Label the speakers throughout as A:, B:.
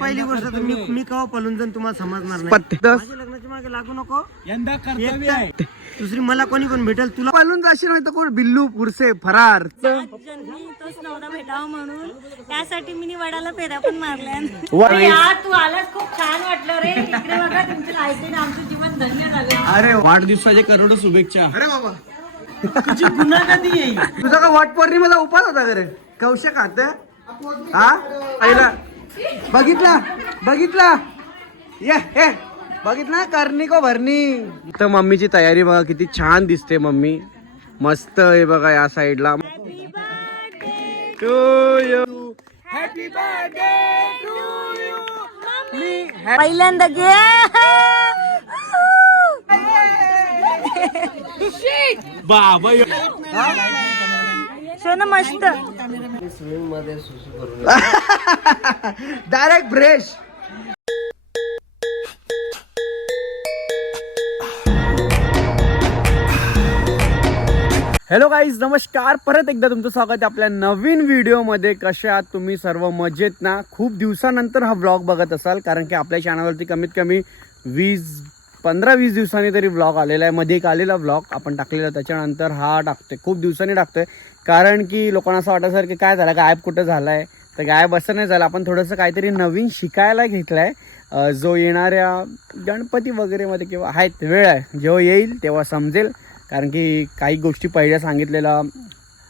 A: पहिली गोष्ट तर मी मी कवा पळून जाऊन तुम्हाला समजणार नाही.
B: पत्ते.
A: माझ्या लग्नाच्या मागे लागू नको.
C: यंदा
A: एक
C: कर्तव्य
A: तर
C: आहे.
A: दुसरी मला कोणी कोण भेटेल तुला
B: पळून जाशील नाही तर कोण? बिल्लू पुरसे फरार.
D: जन्मी तोच नवरा भेटावा म्हणून त्यासाठी मी वडाला फेऱ्या पण मारल्या. अरे यार तू आलास खूप छान वाटलं रे. इकडे बघा तुमच्या लाईटीने आमचं जीवन धन्य झालं.
B: अरे वाढदिवसाचे करोडो शुभेच्छा. अरे बाबा
A: तुझी गुन्हा कधी येईल?
B: तुझा का वट पौर्णिमेला उपास होता का रे? हा? आईला बघितला बघितला. ये हे बघितला करणी को भरणी. तर मम्मीची तयारी बघा किती छान दिसते मम्मी. मस्त आहे बघा या साईडला. To you happy birthday to you
D: पहिल्यांदा घे.
B: बाबा
D: सोन मस्त.
B: डायरेक्ट ब्रेश हॅलो गाईज नमस्कार. परत एकदा तुमचं स्वागत आहे आपल्या नवीन व्हिडिओमध्ये. कसे आहात तुम्ही सर्व? मजेत ना? खूप दिवसानंतर हा ब्लॉग बघत असाल कारण की आपल्या चॅनलवरती कमीत कमी वीस पंधरा वीस दिवसांनी तरी ब्लॉग आलेला आहे. मध्ये एक आलेला ब्लॉग आपण टाकलेला त्याच्यानंतर हा टाकतोय. खूप दिवसांनी टाकतोय. कारण की लोकांना असं वाटत की काय झालं गायब कुठं झालं आहे तर गायब असं नाही झालं. आपण थोडंसं काहीतरी नवीन शिकायला घेतलं आहे जो येणाऱ्या गणपती वगैरेमध्ये किंवा आहेत वेळ आहे. जेव्हा येईल तेव्हा समजेल. कारण की काही गोष्टी पहिल्या सांगितलेल्या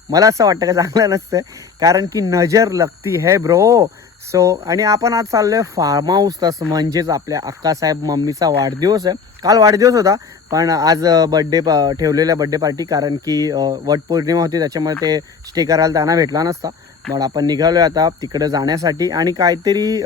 B: मला असं वाटतं का चांगलं नसतं. कारण की नजर लगती है ब्रो. सो आणि आपण आज चाललोय फार्म हाऊसचाच म्हणजेच आपल्या अक्कासाहेब मम्मीचा वाढदिवस आहे. काल वाढदिवस होता पण आज बड्डे ठेवलेला बड्डे पार्टी कारण की वटपौर्णिमा होती त्याच्यामुळे ते स्टे करायला त्यांना भेटला नसता. मग आपण निघालोय आता तिकडे जाण्यासाठी आणि काहीतरी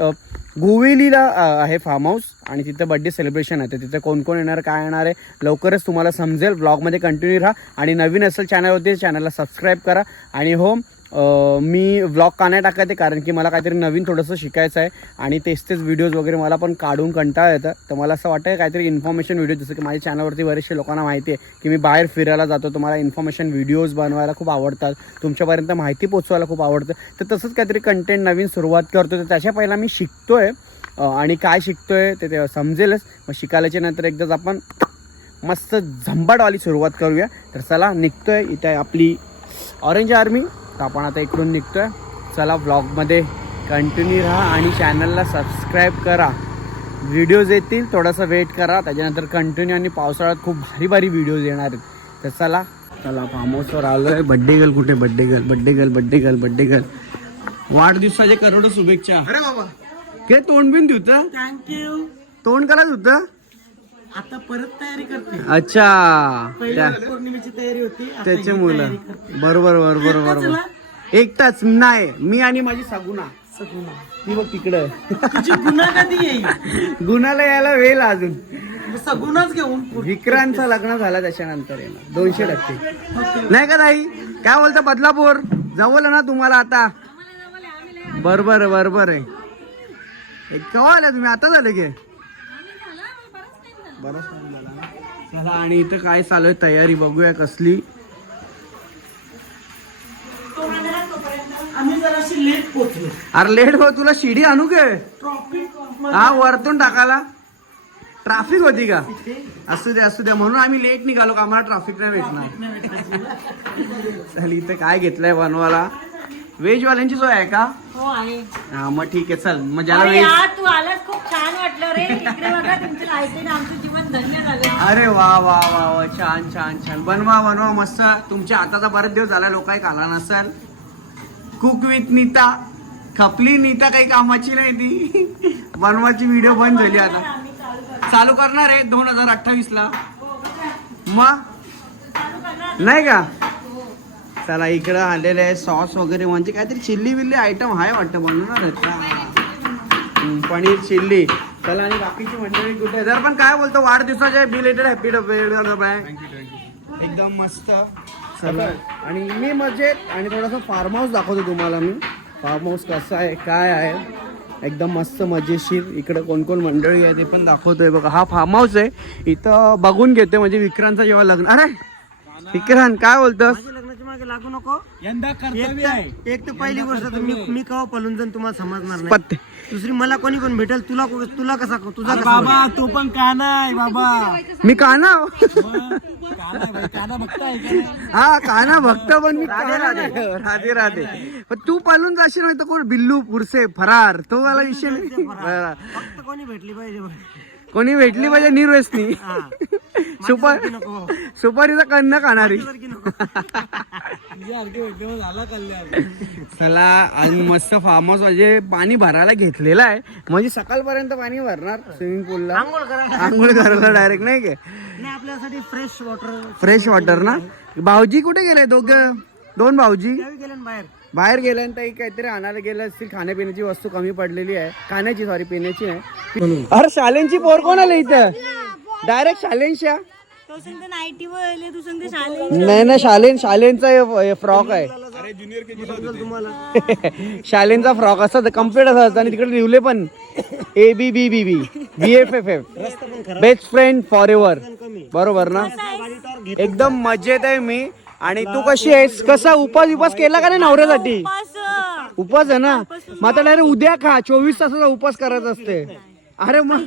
B: गोवेलीला आहे फार्म हाऊस आणि तिथं बड्डे सेलिब्रेशन आहे. तर तिथं कोण कोण येणार काय येणार आहे लवकरच तुम्हाला समजेल. ब्लॉगमध्ये कंटिन्यू राहा आणि नवीन असेल चॅनलवरती चॅनलला सबस्क्राईब करा. आणि हो मी व्लॉग का नाही टाकत आहे कारण की मला काहीतरी नवीन थोडंसं शिकायचं आहे आणि तेच तेच व्हिडिओज वगैरे मला पण काढून कंटाळा येतं. तर मला असं वाटतं काहीतरी इन्फॉर्मेशन व्हिडिओ जसं की माझ्या चॅनलवरती बरेचसे लोकांना माहिती आहे की मी बाहेर फिरायला जातो तुम्हाला इन्फॉर्मेशन व्हिडिओज बनवायला खूप आवडतात तुमच्यापर्यंत माहिती पोचवायला खूप आवडतं. तर तसंच काहीतरी कंटेंट नवीन सुरुवात करतो तर त्याच्या पहिला मी शिकतोय. आहे आणि काय शिकतोय ते ते समजेलच. मग शिकायल्याच्या नंतर एकदाच आपण मस्त झंबाटवाली सुरुवात करूया. तर चला निघतोय इथे आपली ऑरेंज आर्मी तर आपण आता इकडून निघतोय. चला ब्लॉगमध्ये कंटिन्यू राहा आणि चॅनलला सबस्क्राईब करा. व्हिडिओज येतील थोडासा वेट करा. त्याच्यानंतर कंटिन्यू आणि पावसाळ्यात खूप भारी भारी व्हिडिओज येणार आहेत. तर चला. चला फार्म हाऊसवर आलो आहे बड्डे गर्ल कुठे? Birthday girl birthday girl birthday girl birthday girl वाढदिवसाचे करोडो शुभेच्छा. अरे बाबा. के तोंड बिन धुतं?
A: थँक्यू
B: तोंड करा धुतं?
A: आता परत तयारी करते.
B: अच्छा.
A: पहिली पौर्णिमेची तयारी होती आता
B: त्याचे
A: ही
B: मुलं
A: तयारी करते.
B: बरोबर बरोबर
A: एकटाच
B: बरोबर? एकटाच नाही. मी आणि माझी सगुना
A: सगुणा.
B: ती बघ तिकडं.
A: तुझी गुन्हा कधी येईल?
B: गुन्हाला यायला वेळ अजून.
A: मग सगुणाच घेऊन पुढे.
B: विक्रांतचं लग्न झालं त्याच्यानंतर येणार दोनशे टक्के. नाही का ताई? काय बोलता बदलापूर? जवळ ना तुम्हाला आता? बरोबर बरोबर आहे. हे केव्हा आला तुम्ही? आता झालं की? बरंच time झाला ना. चला आणि इथं काय चालू आहे तयारी बघूया कसली.
A: आम्ही जराशी लेट पोहोचलो.
B: अरे लेट हो तुला शिडी आणू के?
A: ट्रॉफिक
B: हा वरतून टाकायला. ट्राफिक होती का? असू द्या असू द्या म्हणून आम्ही लेट निघालो का? आम्हाला ट्राफिक नाही भेटणार. चल इथं काय घेतलंय बनवायला? व्हेज वाल्यांची सोय आहे का?
D: हो आहे.
B: हा मग ठीक आहे चल. मग ज्याला
D: अरे
B: व्हेज
D: यार तू आलास खूप छान वाटलं रे. इकडे बघा तुमच्या लाईटीने आमचं जीवन धन्य झालं.
B: अरे वा वा वा वा छान छान छान. बनवा बनवा मस्त. तुमच्या हाताचा बरेच दिवस झाला लोक काही खाला नसाल. कुक विथ नीता खपली नीता काही कामाची नाही ती. बनवाची व्हिडिओ बंद झाली आता.
D: आम्ही चालू करतो.
B: चालू करणार आहे दोन हजार अठ्ठावीस ला मग? नाही का? चला इकडं आलेले आहे सॉस वगैरे. म्हणजे काहीतरी चिल्ली विल्ली आयटम आहे वाटतं बनवणार पनीर चिल्ली. चला आणि बाकीची मंडळी कुठे? आहे? जर पण काय बोलतो वाढदिवसाच्या बिलेटेड हॅपी बाय एकदम मस्त. चला आणि मी मजेत आणि थोडासा फार्म हाऊस दाखवतो तुम्हाला मी. फार्म हाऊस कसं आहे काय आहे. एकदम मस्त मजेशीर. इकडे कोण कोण मंडळी आहे ते पण दाखवतोय. बघा हा फार्म हाऊस आहे. इथं बघून घेतोय म्हणजे विक्रांतचं जेव्हा लग्न अरे! विक्रांत काय बोलतोस?
A: मागे लागू नको.
C: यंदा
A: एक
C: कर्तव्य
A: तर
C: आहे.
A: एक तर पहिली गोष्ट तर मी मी कवा पळून जाऊन तुम्हाला समजणार नाही.
B: पत्ते.
C: दुसरी मला कोणी कोण भेटेल? तुला को- तुला कसा तुझा कसा
A: बाबा तो पण काना आहे बाबा.
B: मी काना?
A: काना आहे बाई, काना बघताय का नाही?
B: हा काना भक्त पण मी काना नाही. राधे राधे. पण तू पळून जाशील नाही तर कोण? बिल्लू पुरसे फरार. तो मला विषय नाही.
C: फक्त कोणी भेटली पाहिजे.
B: कोणी भेटली पाहिजे निर्व्यसनी सुपर सुपारीचा कन्न खाणारी.
A: कल्याण.
B: चला आणि मस्त फार्म हाऊस म्हणजे पाणी भरायला घेतलेलं आहे. म्हणजे सकाळपर्यंत पाणी भरणार स्विमिंग पूलला
C: आंघोळ करा
B: आंघोळ करायला डायरेक्ट नाही
C: आपल्यासाठी फ्रेश वॉटर
B: फ्रेश वॉटर ना? भाऊजी कुठे गेले दोघं? दोन भाऊजी?
C: बाहेर.
B: बाहेर गेल्यानंतर काहीतरी आणायला गेलं असतील खाण्यापिण्याची वस्तू कमी पडलेली आहे. खाण्याची सॉरी पिण्याची नाही. अरे शालेंची पोर कोण आलं इथं? डायरेक्ट शालेनच्या नाही ना शालेन शालेनचा फ्रॉक आहे. शालेनचा फ्रॉक असा कंप्लीट असा असतो आणि तिकडे लिहिले पण. A B B B B B F F F best friend forever बरोबर ना? एकदम मजेत आहे मी. आणि तू कशी आहेस? कसा उपास उपास केला का नाही नवऱ्यासाठी? उपास. आहे ना? मग आता डायरेक्ट उद्या खा. चोवीस तासाचा उपास करायचा असते. अरे मग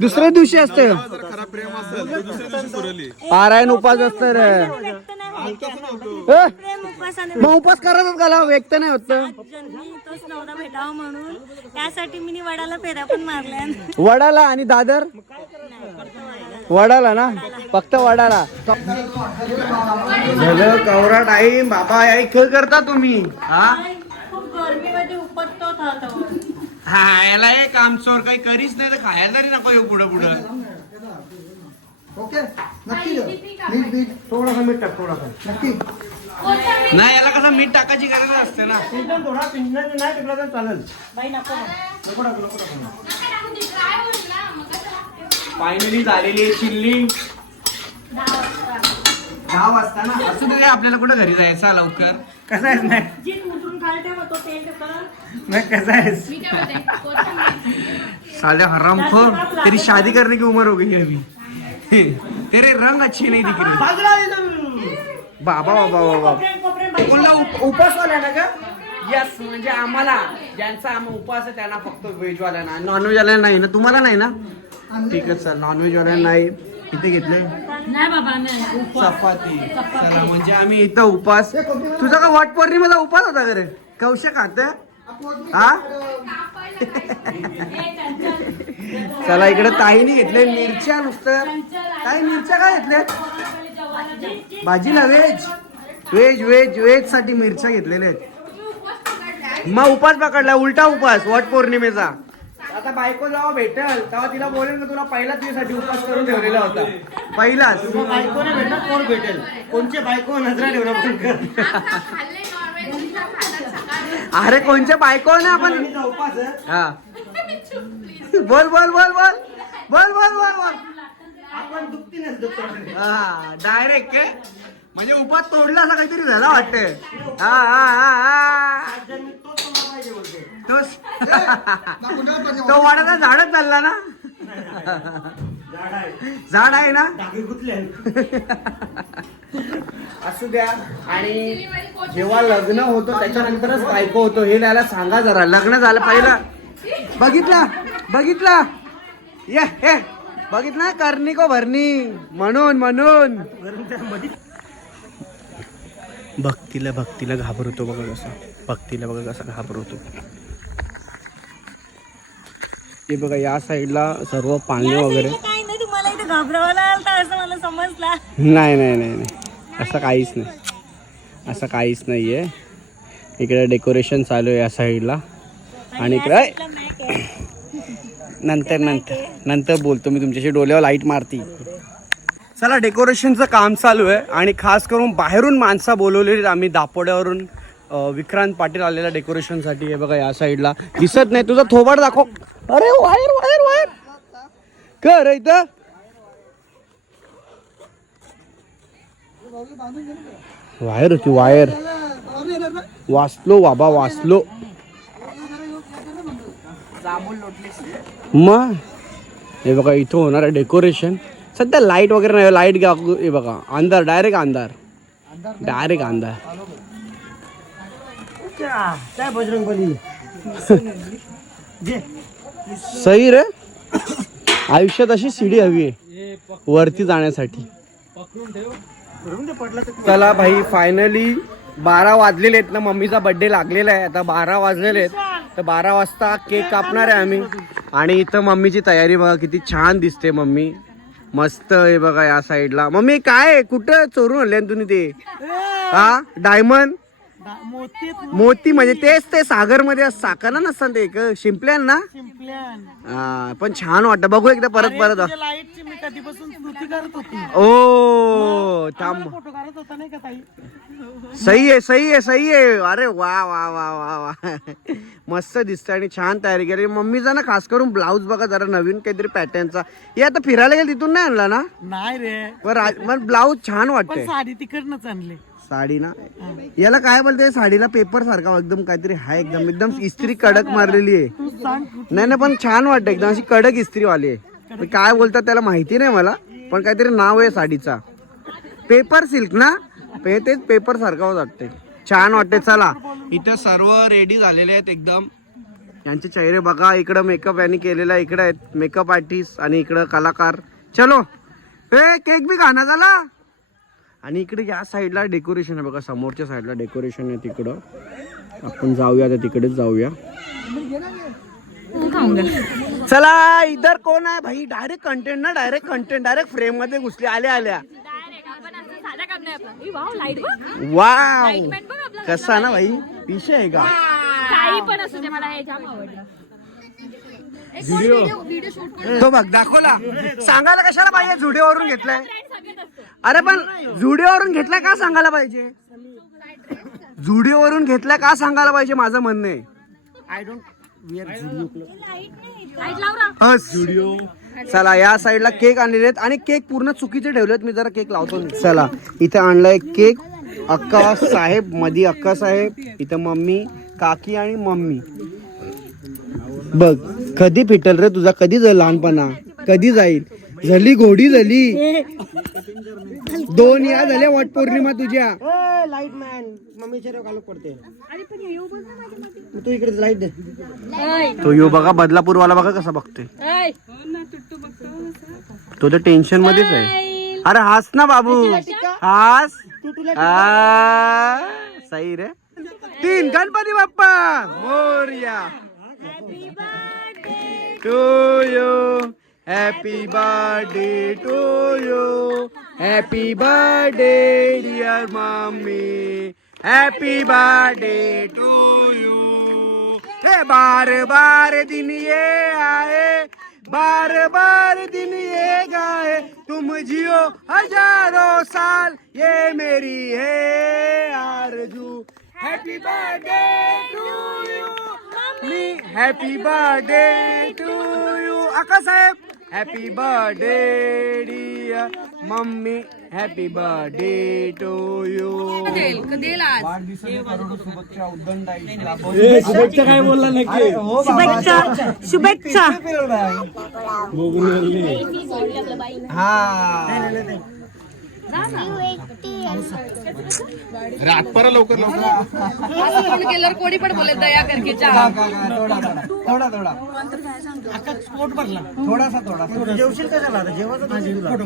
B: दुसऱ्या दिवशी असते. पारायण उपास असतं? मग उपास करायचाच गाला व्यक्त नाही होत
D: त्यासाठी मी वडाला फेऱ्या पण मारल्या.
B: वडाला आणि दादर? वडाला ना? फक्त वडाला. झालं कवरा टाईम. बाबा आई खेळ करता तुम्ही. हा?
D: होता
B: हा याला एक काम चोर काही करीच नाही तर खायला तरी नको येऊ पुढं पुढं.
C: ओके नक्की मीठ मीठ. थोडासा मीठ टाक थोडासा. नक्की.
B: नाही याला कसं मीठ टाकायची गरज असते ना.
C: चिंतन थोडा चिंतन नाही टाकला तर चालेल.
D: बाई नको
C: नको टाकू नको टाकू.
B: फायनली झालेली आहे चिल्ली. दहा वाजता ना? असं तरी आपल्याला कुठं घरी जायचं लवकर?
C: कसा आहेस नाही
D: जी उतरून खालते मग तो तेल देतो
C: नाही कसा आहेस?
B: साले हराम खोर. तेरी शादी करने की उम्र हो गई है अभी. तेरे रंग अच्छे नहीं दिख रहे. बाबा बाबा बाबा कोणला उप- उपासवाल्या ना का यस म्हणजे आम्हाला. ज्यांचा आम- उपास आहे त्यांना फक्त व्हेज वाल्यांना नॉनव्हेज वाल्यांना नाही ना? तुम्हाला नाही ना? ठीक आहे सर नॉनव्हेज वाल्यांना नाही. किती घेतले?
D: नाही बाबा नाही
B: चपाती. चला म्हणजे आम्ही इथं उपास तुझा का वट पौर्णिमेचा उपास होता का रे? कौश खात हा? चला इकडे ताईने घेतले मिरच्या नुसतं. ताई मिरच्या काय घेतल्या? भाजीला व्हेज व्हेज? व्हेज व्हेजसाठी मिरच्या घेतलेल्या आहेत. मग उपास पकडला उलटा उपास वट पौर्णिमेचा आता बायको जेव्हा भेटेल तेव्हा तिला बोलेल का तुला पहिला तुझ्यासाठी उपास करून ठेवलेला होता. पहिलाच.
C: बायको नाही भेटणार कोण भेटेल? कोणचे बायको नजरा ठेवला पण कर.
B: अरे कोणच्या बायको ना आपण?
C: उपास आहे.
B: हा. बोल बोल बोल बोल. बोल बोल बोल बोल.
C: आपण दुखती नाही दुखत
B: हा डायरेक्ट काय म्हणजे उपास तोडला असं काहीतरी झाला वाटतं हा हा हा हा.
C: तोच.
B: तो वाड्याचा झाडच चालला ना?
C: झाड आहे
B: ना? असू द्या. आणि जेव्हा लग्न होतं त्याच्यानंतरच बायको होतो. हे त्याला सांगा जरा. लग्न झालं पहिलं. बघितला बघितला. ये हे बघितला करणी को भरणी. म्हणून म्हणून. भक्तीला भक्तीला घाबरतो बघा कसा. भक्तीला बघा कसा घाबरतो. हे बघा या साईडला सर्व पाणी वगैरे.
D: नाही
B: नाही नाही नाही असं काहीच नाही. असं काहीच नाही आहे इकडे डेकोरेशन चालू आहे या साईडला. आणि इकडे नंतर नंतर. नंतर बोलतो मी तुमच्याशी डोल्यावर लाइट मारती. चला डेकोरेशनचं काम चालू आहे आणि खास करून बाहेरून माणसं बोलवलेली आम्ही दापोड्यावरून विक्रांत पाटील आलेला डेकोरेशनसाठी हे बघा या साईडला दिसत नाही. तुझा थोबाड दाखव. अरे वायर वायर वायर कर इथं. वायर होती वायर वाचलो बाबा वाचलो. मग? हे बघा इथं होणार आहे डेकोरेशन सध्या लाइट वगैरे नाही लाइट घ्या हे बघा अंधार डायरेक्ट अंधार. डायरेक्ट अंधार.
C: काय बजरंग
B: सही रे. आयुष्यात अशी शिडी हवी आहे वरती जाण्यासाठी. चला भाई फायनली बारा वाजलेले आहेत ना मम्मीचा बर्थडे लागलेला आहे. आता बारा वाजलेले आहेत. तर बारा वाजता केक कापणार आहे आम्ही. आणि इथं मम्मीची तयारी बघा किती छान दिसते मम्मी. मस्त आहे बघा या साईडला. मम्मी काय? कुठं चोरून आणले तुम्ही ते? हा? डायमंड?
C: मोती
B: म्हणजे तेच ते सागरमध्ये साखर नसतात ते एक शिंपल्यान ना? हा, पण छान वाटतं. बघू एकदा परत परत.
C: मी
B: ओ थांब. सही आहे सही आहे सही आहे. अरे वा वा वा वा वा. मस्त दिसतं आणि छान तयारी केली. मम्मीचा ना खास करून ब्लाऊज बघा जरा नवीन काहीतरी पॅटर्नचा हे आता फिरायला गेलं तिथून नाही आणला ना?
C: नाही रे.
B: पण ब्लाऊज छान
C: पण
B: वाटतंय.
C: साडी तिकडनंच आणले.
B: साडी ना? याला काय बोलते साडीला पेपर सारखा एकदम काहीतरी हाय एकदम एकदम इस्त्री कडक मारलेली आहे.
C: तू सांग कुठं
B: नाही नाही पण छान वाटतं एकदम अशी कडक इस्त्री वाली आहे. पण काय बोलतात त्याला माहिती नाही मला पण काहीतरी नाव आहे साडीचा. पेपर सिल्क ना? पे तेच पेपर सारखा वाटते छान वाटते चला. इथे सर्व रेडी झालेले आहेत एकदम. यांचे चेहरे बघा इकडं मेकअप यांनी केलेला इकडे आहेत मेकअप आर्टिस्ट आणि इकडं कलाकार. चलो. ए केक बी खाना झाला. आणि इकडे या साईडला डेकोरेशन आहे बघा समोरच्या साईडला डेकोरेशन आहे तिकडं. आपण जाऊया आता तिकडेच जाऊया. चला इधर कोण आहे? भाई डायरेक्ट कंटेंट ना डायरेक्ट कंटेंट डायरेक्ट फ्रेममध्ये घुसले आल्या आल्या. वाव कसा ना भाई? विषय आहे का?
E: काही पण असू दे मला हे जाम आवडलं.
B: तो बघ दाखवला. सांगायला कशाला पाहिजे? जुडिओवरून घेतलाय. अरे पण जुडिओवरून घेतलाय का सांगायला पाहिजे? जुडिओवरून घेतलाय का सांगायला पाहिजे माझं म्हणणं आहे?
C: I don't wear Zudio
E: light लाव ना
B: हस. चला या साईडला केक आणलेले आहेत आणि केक पूर्ण चुकीचे ठेवलेत. मी जरा केक लावतो चला इथे आणलाय केक. अक्का साहेब मधी अक्का साहेब इथं मम्मी काकी आणि मम्मी. बघ कधी फिटल रे तुझा? कधी जाईल लहानपणा? कधी जाईल? झाली घोडी झाली. दोन या झाल्या वट पौर्णिमा तुझ्या.
C: लाइट मॅन घालू पडते मग. तू इकडे लाइट दे.
B: तो यो बघा बदलापूर वाला बघा कसा बघतोय. तो तर टेन्शन मध्येच आहे. अरे हास ना बाबू. हास. आ, सही रे. तीन Ganpati Bappa. Morya. To happy birthday to you happy birthday dear mummy happy birthday to you हे बार बार दिन ये आए बार बार दिन ये गाए तुम जियो हजारों साल ये मेरी है आरजू हैप्पी बर्थडे टू यू मी हॅपी बर्थडे टू यू आका साहेब happy birthday dear mummy happy birthday to you
A: शुभेच्छा काय बोलला नक्की?
D: शुभेच्छा शुभेच्छा.
E: केल्यावर कोणी पण बोलेल दया करके
C: थोडा थोडा आता स्पोर्ट भरला. थोडासा थोडा जेवशील कशाला आता जेवायचं फोटो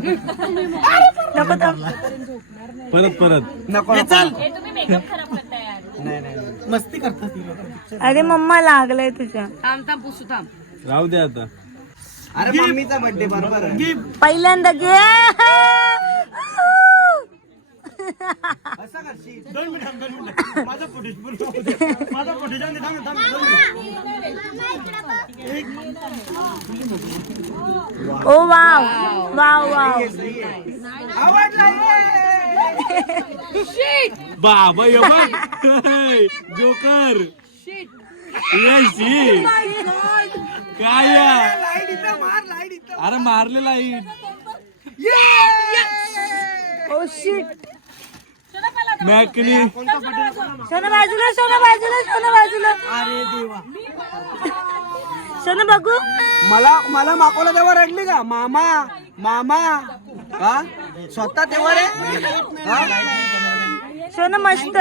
A: परत परत
B: नको
C: मस्ती करतात.
D: अरे मम्मा लागलंय तुझ्या.
E: थांब थांब पुसू थांब.
A: राहू दे आता.
B: अरे मम्मीचा बर्थडे बरोबर आहे.
D: पहिल्यांदा घे
C: दोन मिनिट थांब, दोन मिनिट. माझा फुटेज पूर्ण माझा फुटेज थांब थांब थांब दोन मिनिट.
D: ओ वाव. Wow wow.
A: बाबा यो जोकर. यायची काय या? अरे मारले लाइट
D: ओ शिट
A: मॅकनी.
D: सोनं बाजूला सोनं बाजूला सोनं बाजूला.
C: अरे देवा.
D: सोनं बघू.
B: मला मला माकोला तेव्हा रडली का? मामा मामा. हा? स्वतः तेव्हा रे? हा?
D: सोनं मस्त.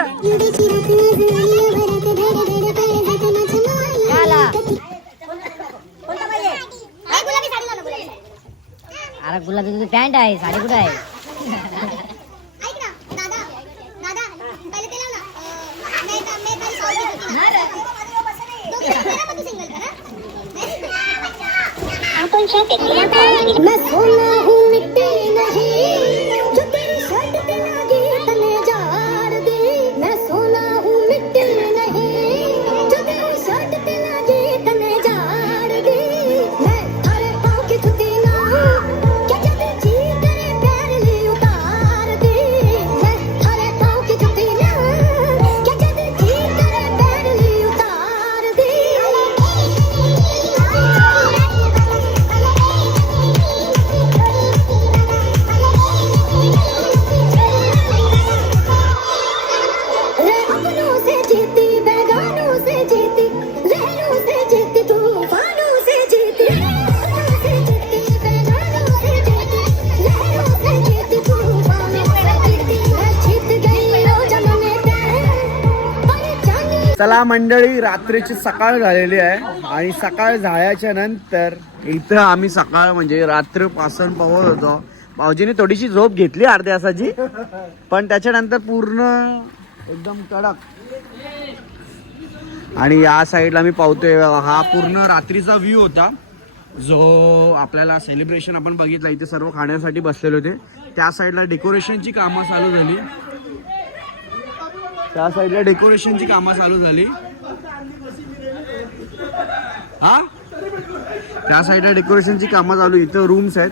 F: अरे गुलाबी तुझी पॅन्ट आहे साडी कुठे आहे?
G: まあこんな
B: 風 मंडळी रात्रीची सकाळ झालेली आहे आणि सकाळ झाल्याच्यानंतर इथं आम्ही सकाळ म्हणजे रात्रीपासून पवत होतो. भाऊजीने थोडीशी झोप घेतली अर्ध्या तासाची पण त्याच्यानंतर पूर्ण एकदम कडक. आणि या साईडला मी पाहतोय हा पूर्ण रात्रीचा व्ह्यू होता. जो आपल्याला सेलिब्रेशन आपण बघितलं इथे सर्व खाण्यासाठी बसलेले होते. त्या साईडला डेकोरेशनची कामं चालू झाली. त्या साईडला डेकोरेशनची कामं चालू झाली. हा? त्या साईडला डेकोरेशनची कामं चालू इथं रूम्स आहेत.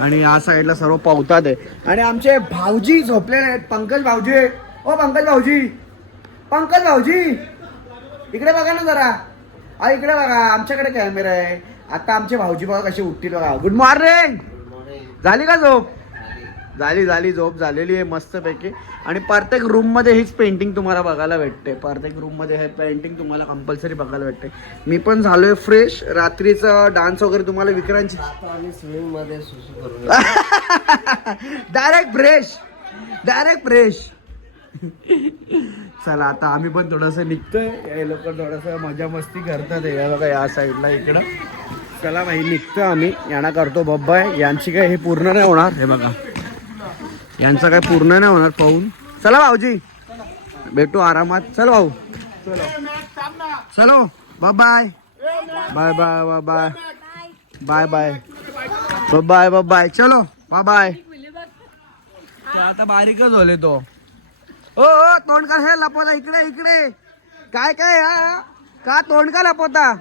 B: आणि या साईडला सर्व पावतात आहे. आणि आमचे भाऊजी झोपलेले आहेत. पंकज भाऊजी ओ पंकज भाऊजी. पंकज भाऊजी. इकडे बघा ना जरा. अहो इकडे बघा. आमच्याकडे कॅमेरा आहे. आता आमचे भाऊजी बघा कसे उठतील बघा. गुड मॉर्निंग झाली का झोप? झाली झाली झोप झालेली आहे मस्तपैकी. आणि प्रत्येक रूममध्ये हीच पेंटिंग तुम्हाला बघायला भेटते. प्रत्येक रूममध्ये हे पेंटिंग तुम्हाला कंपल्सरी बघायला भेटते. मी पण झालोय फ्रेश रात्रीचा डान्स वगैरे तुम्हाला विक्रांची डायरेक्ट फ्रेश डायरेक्ट फ्रेश चला आता आम्ही पण थोडंसं निघतोय. हे लोक थोडंसं मजा मस्ती करतात. हे बघा या साईडला इकडं. चला भाई निघतो आम्ही. यांना करतो बब्बाय यांची काय हे पूर्ण नाही होणार. हे बघा. यांचं काय पूर्ण नाही होणार पाहून. चला भाऊजी. भेटू आरामात. चल भाऊ. चलो bye bye bye bye bye bye bye bye bye bye bye चलो. बाय बाय आता बारीकच झाले तो. ओ ओ तोंड का हे लपवता? इकडे इकडे. काय काय हा? का तोंड का लपवता?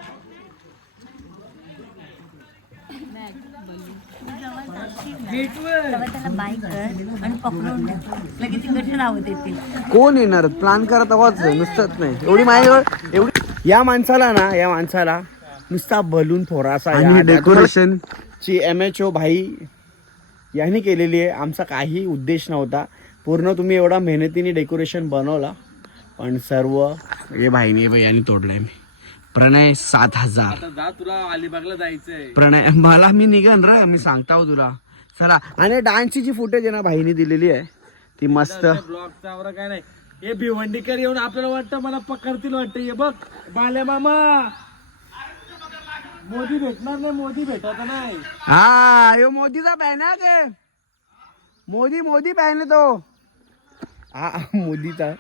D: त्याला बाईक कर आणि पकडून ठेव. लगेच तिकडचे नाव देतील.
B: कोण येणार? प्लॅन करत आवाज नुसतंच नाही. एवढी माझ्याजवळ एवढी या माणसाला ना या माणसाला नुसता बलून थोडासा
C: आणि
B: डेकोरेशन ची एम एच ओ भाई यांनी केलेली आहे. आमचा काही उद्देश नव्हता. पूर्ण तुम्ही एवढा मेहनतीने डेकोरेशन बनवला. पण सर्व हे भाईने भाई यांनी तोडलंय मी. प्रणय सात हजार.
A: जा तुला अलिबागला जायचंय.
B: प्रणय मला मी निघन र. मी सांगता हो तुला. चला. आणि डान्सची जी फुटेज आहे ना भाईने दिलेली आहे ती मस्त.
A: ब्लॉगचा आवरा काय नाही. हे भिवंडीकर येऊन आपल्याला वाटतं मला पकडतील वाटतं. ये बघ बाले मामा. मोदी भेटणार नाही मोदी भेटत नाही.
B: हा यो मोदीचा पॅन आहे मोदी मोदी आहे तो. हा मोदीचा.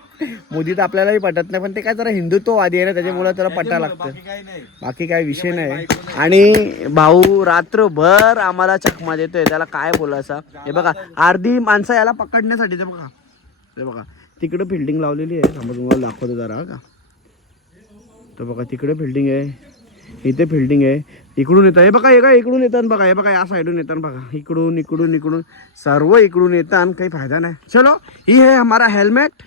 B: मोदी तर आपल्यालाही पटत नाही पण ते काय जरा हिंदुत्ववादी आहे ना त्याच्यामुळे त्याला पटायला लागतं.
A: बाकी
B: काय विषय नाही. आणि भाऊ रात्रभर आम्हाला चकमा देतोय त्याला काय बोलायचं? हे बघा अर्धी माणसं याला पकडण्यासाठी ते बघा. ते बघा तिकडे फिल्डिंग लावलेली आहे. समज तुम्हाला दाखवतो जरा का? तर बघा तिकडे फिल्डिंग आहे. इथे फिल्डिंग आहे. इकडून येतं हे बघा हे काय इकडून येतात बघा हे बघा या साईडून येतात बघा. इकडून इकडून इकडून. सर्व इकडून येतात काही फायदा नाही. चलो ही है हमारा हेल्मेट